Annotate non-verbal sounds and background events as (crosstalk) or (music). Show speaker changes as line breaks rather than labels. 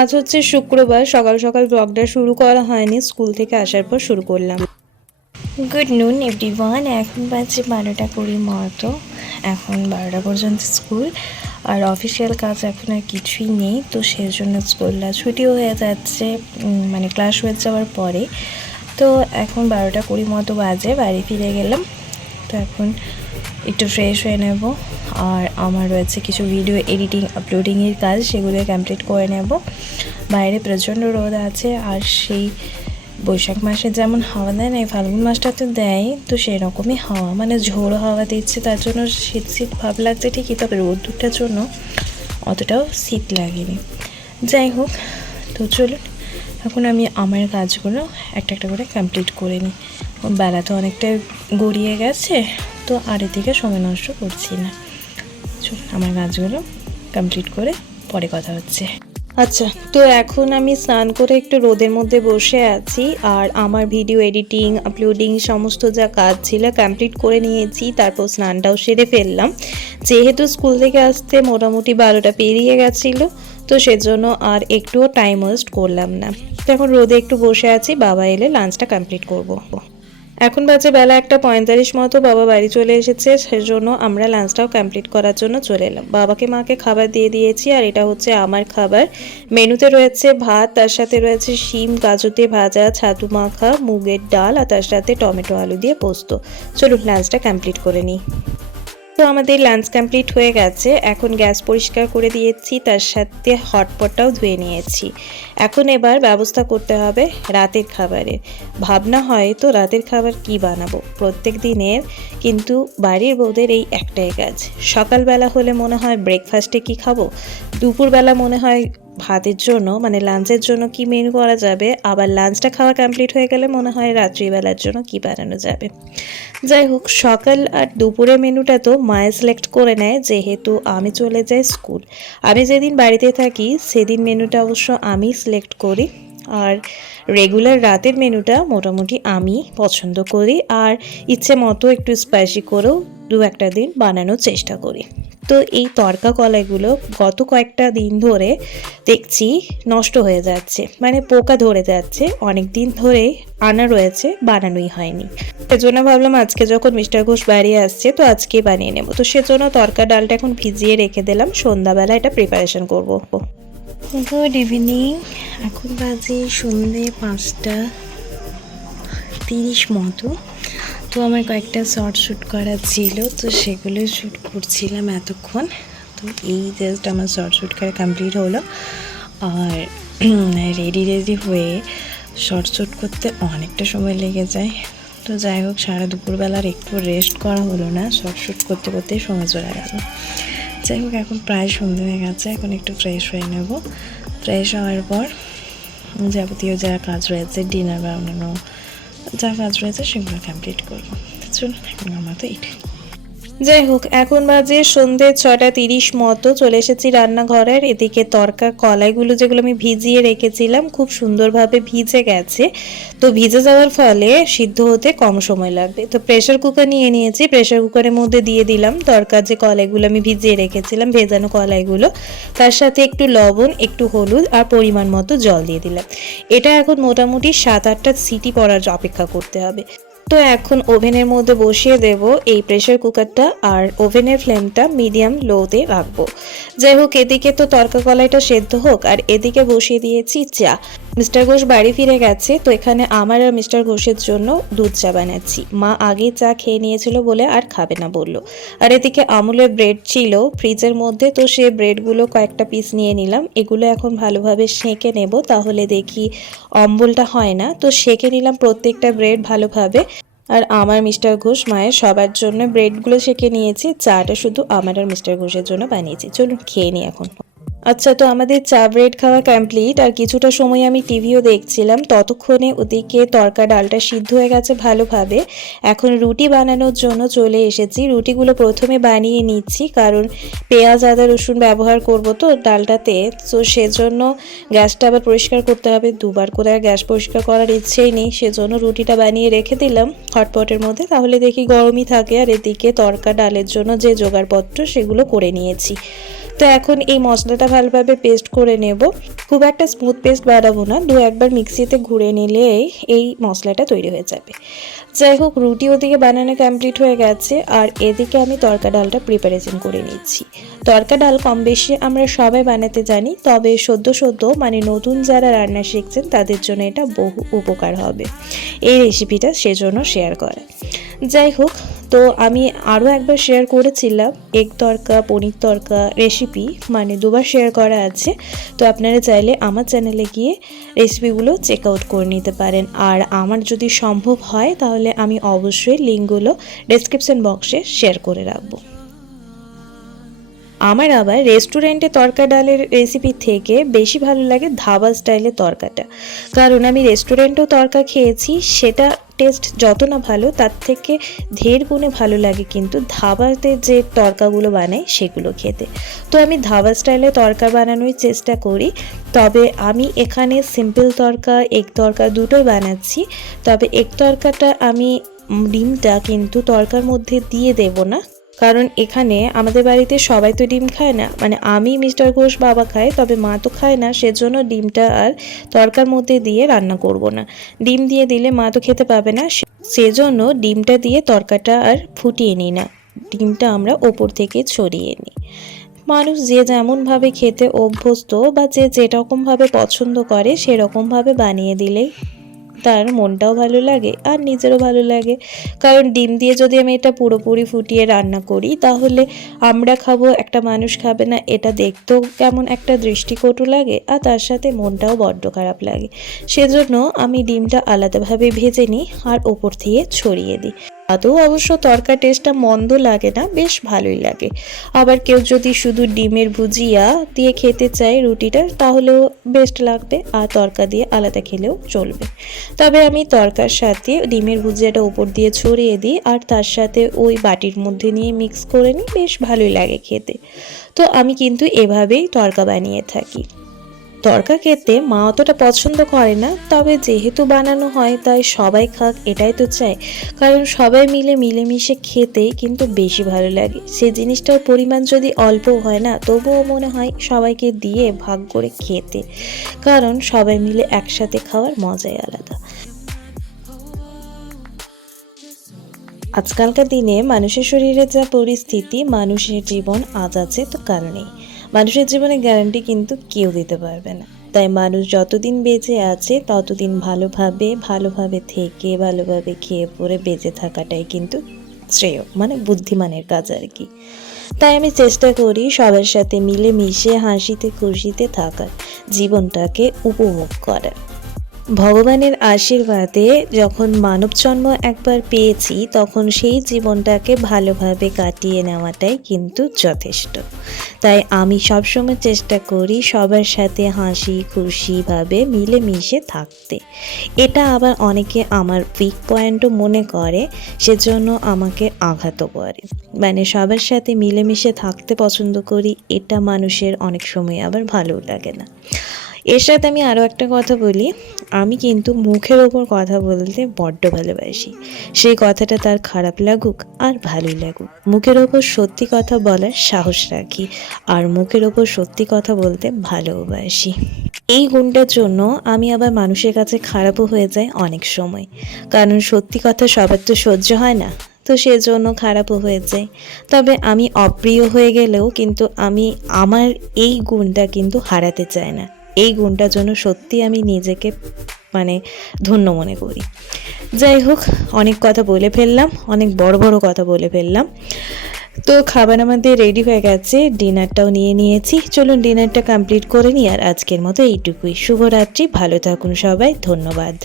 আজ হচ্ছে শুক্রবার। সকাল সকাল ব্লগটা শুরু করা হয়নি। স্কুল থেকে আসার পর শুরু করলাম। গুড নুন এভরি ওয়ান এখন বাজে বারোটা কুড়ি মতো। এখন বারোটা পর্যন্ত স্কুল। আর অফিসিয়াল কাজ এখন আর কিছুই নেই। তো সেই জন্য স্কুলটা ছুটিও হয়ে যাচ্ছে। মানে ক্লাস হয়ে যাওয়ার পরে। তো এখন বারোটা কুড়ি মতো বাজে। বাড়ি ফিরে গেলাম। তো এখন একটু ফ্রেশ হয়ে নেব। আর আমার রয়েছে কিছু ভিডিও এডিটিং আপলোডিংয়ের কাজ, সেগুলো কমপ্লিট করে নেব। বাইরে প্রচণ্ড রোদ আছে, আর সেই বৈশাখ মাসে যেমন হাওয়া দেয় না, এই ফাল্গুন মাসটা তো দেয়, তো সেরকমই হাওয়া। মানে ঝোড়ো হাওয়া দিচ্ছে, তার জন্য শীত শীত ভাব লাগছে ঠিকই, তবে রোদ্দুরটার জন্য অতটাও শীত লাগেনি। যাই হোক, তো চলুন, এখন আমি আমার কাজগুলো একটা একটা করে কমপ্লিট করে নিই। বেলা তো অনেকটা গড়িয়ে গেছে, তো আর এদিকে সময় নষ্ট করছি না। আমার কাজগুলো কমপ্লিট করে পরে কথা হচ্ছে। আচ্ছা তো এখন আমি স্নান করে একটু রোদের মধ্যে বসে আছি আর আমার ভিডিও এডিটিং আপলোডিং সমস্ত যা কাজ ছিল কমপ্লিট করে নিয়েছি, তারপর স্নানটাও সেরে ফেললাম। যেহেতু স্কুল থেকে আসতে মোটামুটি বারোটা পেরিয়ে গেছিল, তো সেজন্য আর একটুও টাইম ওয়েস্ট করলাম না। তো এখন রোদে একটু বসে আছি, বাবা এলে লাঞ্চটা কমপ্লিট করব। এখন বাজে বেলা একটা পঁয়তাল্লিশ মতো, বাবা বাড়ি চলে এসেছে, সেজন্য আমরা লাঞ্চটাও কমপ্লিট করার জন্য চলে এলাম। বাবাকে মাকে খাবার দিয়ে দিয়েছি, আর এটা হচ্ছে আমার খাবার। মেনুতে রয়েছে ভাত, তার সাথে রয়েছে শিম কাজুতে ভাজা, ছাতু মাখা, মুগের ডাল, আর তার সাথে টমেটো আলু দিয়ে পোস্ত। চলুন লাঞ্চটা কমপ্লিট করে নিই। তো আমাদের লাঞ্চ কমপ্লিট হয়ে গেছে। এখন গ্যাস পরিষ্কার করে দিয়েছি, তার সাথে হটপটটাও ধুয়ে নিয়েছি। এখন এবার ব্যবস্থা করতে হবে রাতের খাবারে ভাবনা হয় তো রাতের খাবার কি বানাবো? প্রত্যেক দিনের কিন্তু বাড়ির বউদের এই একটাই কাজ। সকালবেলা হলে মনে হয় ব্রেকফাস্টে কি খাব? দুপুরবেলা মনে হয় ভাতের জন্য মানে লাঞ্চের জন্য কি মেনু করা যাবে? আবার লাঞ্চটা খাওয়া কমপ্লিট হয়ে গেলে মনে হয় রাত্রিবেলার জন্য কি বানানো যাবে? যাই হোক, সকাল আর দুপুরের মেনুটা তো মায়ে সিলেক্ট করে নেয়, যেহেতু আমি চলে যাই স্কুল আমি যেদিন বাড়িতে থাকি, সেদিন মেনুটা অবশ্য আমি সিলেক্ট করি। আর রেগুলার রাতের মেনুটা মোটামুটি আমি পছন্দ করি। আর ইচ্ছে মতো একটু স্পাইসি করেও দু একটা দিন বানানোর চেষ্টা করি। তো এই তরকা কলাইগুলো গত কয়েকটা দিন ধরে দেখছি নষ্ট হয়ে যাচ্ছে। মানে পোকা ধরে যাচ্ছে। অনেক দিন ধরে আনা রয়েছে, বানানোই হয়নি। সেজন্য ভাবলাম আজকে যখন মিস্টার ঘোষ বাড়ি আসছে, তো আজকে বানিয়ে নেব। তো সেজন্য তরকা ডালটা এখন ভিজিয়ে রেখে দিলাম। সন্ধ্যাবেলা এটা প্রিপারেশন করব। Good evening. এখন বাজে সন্ধে পাঁচটা তিরিশ মতো। তো আমার কয়েকটা শর্ট শ্যুট করা ছিল, তো সেগুলো শ্যুট করছিলাম এতক্ষণ। তো এই জাস্ট আমার শর্ট শ্যুট করা কমপ্লিট হলো। আর (clears throat) রেডি রেডি হয়ে শর্ট শ্যুট করতে অনেকটা সময় লেগে যায়। তো যাই হোক, সারা দুপুরবেলার একটু রেস্ট করা হলো না, শর্ট শ্যুট করতে করতে সময় চলে গেল। যাই হোক, এখন প্রায় সন্ধে হয়ে গেছে, এখন একটু ফ্রেশ হয়ে নেব। ফ্রেশ হওয়ার পর যাবতীয় যা কাজ রয়েছে ডিনার বানানো যা কাজ রয়েছে সেগুলো কমপ্লিট করব। চলুন এখন আমার তো এইটাই যাই হোক, এখন বাজে সন্ধে ছটা তিরিশ মতো। চলে এসেছি রান্নাঘরের। এদিকে তরকা, কলাইগুলো যেগুলো আমি ভিজিয়ে রেখেছিলাম, খুব সুন্দরভাবে ভিজে গেছে। তো ভিজে যাওয়ার ফলে সিদ্ধ হতে কম সময় লাগবে। তো প্রেশার কুকার নিয়ে নিয়েছি। প্রেশার কুকারের মধ্যে দিয়ে দিলাম তরকার যে কলাইগুলো আমি ভিজিয়ে রেখেছিলাম, ভেজানো কলাইগুলো। তার সাথে একটু লবণ, একটু হলুদ আর পরিমাণ মতো জল দিয়ে দিলাম। এটা এখন মোটামুটি সাত আটটা সিটি পড়ার অপেক্ষা করতে হবে। তো এখন ওভেনের মধ্যে বসিয়ে দেব এই প্রেশার কুকারটা আর ওভেনের ফ্লেমটা মিডিয়াম লোতে রাখব। যাই হোক, এদিকে তো তরকা কলাইটা সেদ্ধ হোক, আর এদিকে বসিয়ে দিয়েছি চা। মিস্টার ঘোষ বাড়ি ফিরে গেছে, তো এখানে আমার আর মিস্টার ঘোষের জন্য দুধ চা বানাচ্ছি। মা আগে চা খেয়ে নিয়েছিল বলে আর খাবে না বলল। আর এদিকে আমুলের ব্রেড ছিল, ফ্রিজের মধ্যে তো সে ব্রেডগুলো কয়েকটা পিস নিয়ে নিলাম, এগুলো এখন ভালোভাবে সেঁকে নেব, তাহলে দেখি অম্বলটা হয় না। তো সেঁকে নিলাম প্রত্যেকটা ব্রেড ভালোভাবে। আর আমার মিস্টার ঘোষ মায়ের সবার জন্য ব্রেডগুলো সেঁকে নিয়েছি, চাটা শুধু আমার আর মিস্টার ঘোষের জন্য বানিয়েছি। চলুন খেয়ে নিই এখন। আচ্ছা তো আমাদের চা, ব্রেড খাওয়া কমপ্লিট আর কিছুটা সময় আমি টিভিও দেখছিলাম। ততক্ষণে ওদিকে তরকা ডালটা সিদ্ধ হয়ে গেছে ভালোভাবে। এখন রুটি বানানোর জন্য চলে এসেছি। রুটিগুলো প্রথমে বানিয়ে নিচ্ছি, কারণ পেঁয়াজ, আদা, রসুন ব্যবহার করব তো ডালটাতে। তো সেজন্য গ্যাসটা আবার পরিষ্কার করতে হবে। দুবার করে গ্যাস পরিষ্কার করার ইচ্ছেই নেই। সেজন্য রুটিটা বানিয়ে রেখে দিলাম হটপটের মধ্যে। তাহলে দেখি গরমই থাকে, আর এদিকে তরকা ডালের জন্য যে জোগাড়পত্র সেগুলো করে নিয়েছি। তো এখন এই মশলাটা ভালোভাবে পেস্ট করে নেব। খুব একটা স্মুথ পেস্ট বানাবো না, দু একবার মিক্সিতে ঘুরে নিলে এই মশলাটা তৈরি হয়ে যাবে। যাই হোক, রুটি ওদিকে বানানো কমপ্লিট হয়ে গেছে, আর এদিকে আমি তরকা ডালটা প্রিপারেশন করে নিচ্ছি। তরকা ডাল কম বেশি আমরা সবাই বানাতে জানি, তবে সদ্য সদ্য মানে নতুন যারা রান্না শিখছেন, তাদের জন্য এটা বহু উপকার হবে। এই রেসিপিটা সেজন্য শেয়ার করা। যাই হোক তো আমি আরও একবার শেয়ার করেছিলাম এগ তরকা, পনির তরকা রেসিপি মানে দুবার শেয়ার করা আছে। তো আপনারা চাইলে আমার চ্যানেলে গিয়ে রেসিপিগুলো চেক আউট করে নিতে পারেন। আর আমার যদি সম্ভব হয়, তাহলে আমি অবশ্যই লিঙ্কগুলো ডেসক্রিপশন বক্সে শেয়ার করে রাখব। আমার আবার রেস্টুরেন্টে তরকা ডালের রেসিপি থেকে বেশি ভালো লাগে ধাবা স্টাইলের তরকাটা। কারণ আমি রেস্টুরেন্টেও তরকা খেয়েছি, সেটা টেস্ট যত না ভালো, তার থেকে ধের গুণে ভালো লাগে কিন্তু ধাবাতে যে তরকাগুলো বানাই সেগুলো খেতে। তো আমি ধাবা স্টাইলে তরকা বানানোর চেষ্টা করি, তবে আমি এখানে সিম্পল তরকা এগ তরকা দুটোই বানাচ্ছি। তবে এগ তরকাটা আমি ডিমটা কিন্তু তরকার মধ্যে দিয়ে দেব না। কারণ এখানে আমাদের বাড়িতে সবাই তো ডিম খায় না। মানে আমি মিস্টার ঘোষ বাবা খায় তবে মা তো খায় না, সেজন্য ডিমটা আর তরকার মধ্যে দিয়ে রান্না করব না। ডিম দিয়ে দিলে মা তো খেতে পাবে না সেজন্য ডিমটা দিয়ে তরকাটা আর ফুটিয়ে নিই না। ডিমটা আমরা ওপর থেকে ছড়িয়ে নিই। মানুষ যে যেমনভাবে খেতে অভ্যস্ত বা যে যেরকমভাবে পছন্দ করে, সেরকমভাবে বানিয়ে দিলেই তার মনটাও ভালো লাগে আর নিজেরও ভালো লাগে। কারণ ডিম দিয়ে যদি আমি এটা পুরোপুরি ফুটিয়ে রান্না করি, তাহলে আমরা খাব, একটা মানুষ খাবে না। এটা দেখতেও কেমন একটা দৃষ্টিকটু লাগে আর তার সাথে মনটাও বড্ড খারাপ লাগে। সেজন্য আমি ডিমটা আলাদাভাবে ভেজে নিই আর ওপর থেকে ছড়িয়ে দিই। আদৌ অবশ্য তরকা টেস্টটা মন্দ লাগে না, বেশ ভালোই লাগে। আবার কেউ যদি শুধু ডিমের ভুজিয়া দিয়ে খেতে চায় রুটিটা, তাহলেও বেস্ট লাগবে আর তরকা দিয়ে আলাদা খেলেও চলবে। তবে আমি তরকার সাথে ডিমের ভুজিয়াটা উপর দিয়ে ছড়িয়ে দিই আর তার সাথে ওই বাটির মধ্যে নিয়ে মিক্স করে নিই, বেশ ভালোই লাগে খেতে। তো আমি কিন্তু এভাবেই তরকা বানিয়ে থাকি। তরকা খেতে মা অতটা পছন্দ করে না, তবে যেহেতু বানানো হয় তাই সবাই খাক, এটাই তো চাই। কারণ সবাই মিলে মিলেমিশে খেতেই কিন্তু বেশি ভালো লাগে। সে জিনিসটার পরিমাণ যদি অল্প হয় না, তবুও মনে হয় সবাইকে দিয়ে ভাগ করে খেতে। কারণ সবাই মিলে একসাথে খাওয়ার মজাই আলাদা। আজকালকার দিনে মানুষের শরীরে যা পরিস্থিতি, মানুষের জীবন আজ আছে তো কাল নেই। মানুষের জীবনে গ্যারান্টি কিন্তু কেউ দিতে পারবে না। তাই মানুষ যতদিন বেঁচে আছে, ততদিন ভালোভাবে ভালোভাবে থেকে, ভালোভাবে খেয়ে পরে বেঁচে থাকাটাই কিন্তু শ্রেয় মানে বুদ্ধিমানের কাজ আর কি। তাই আমি চেষ্টা করি সবার সাথে মিলে মিশে হাসিতে খুশিতে থাকার, জীবনটাকে উপভোগ করার। ভগবানের আশীর্বাদে যখন মানব জন্ম একবার পেয়েছি, তখন সেই জীবনটাকে ভালোভাবে কাটিয়ে নেওয়াটাই কিন্তু যথেষ্ট। তাই আমি সবসময় চেষ্টা করি সবার সাথে হাসি খুশিভাবে মিলেমিশে থাকতে। এটা আবার অনেকে আমার উইক পয়েন্টও মনে করে, সেজন্য আমাকে আঘাতও করে। মানে সবার সাথে মিলেমিশে থাকতে পছন্দ করি, এটা মানুষের অনেক সময় আবার ভালো লাগে না। এর সাথে আমি আরও একটা কথা বলি। আমি কিন্তু মুখের ওপর কথা বলতে বড্ড ভালোবাসি। সেই কথাটা তার খারাপ লাগুক আর ভালোই লাগুক। মুখের ওপর সত্যি কথা বলার সাহস রাখি আর মুখের ওপর সত্যি কথা বলতে ভালোবাসি। এই গুণটার জন্য আমি আবার মানুষের কাছে খারাপও হয়ে যাই অনেক সময়। কারণ সত্যি কথা সবার তো সহ্য হয় না, তো সেজন্য খারাপও হয়ে যায় তবে আমি অপ্রিয় হয়ে গেলেও কিন্তু আমি আমার এই গুণটা কিন্তু হারাতে চাই না। এই গুণটার জন্য সত্যি আমি নিজেকে মানে ধন্য মনে করি। যাই হোক, অনেক কথা বলে ফেললাম, অনেক বড় বড় কথা বলে ফেললাম। তো খাবার আমাদের রেডি হয়ে গেছে ডিনারটাও নিয়ে নিয়েছি। চলুন ডিনারটা কমপ্লিট করে নিই, আর আজকের মতো এইটুকুই। শুভরাত্রি, ভালো থাকুন সবাই, ধন্যবাদ।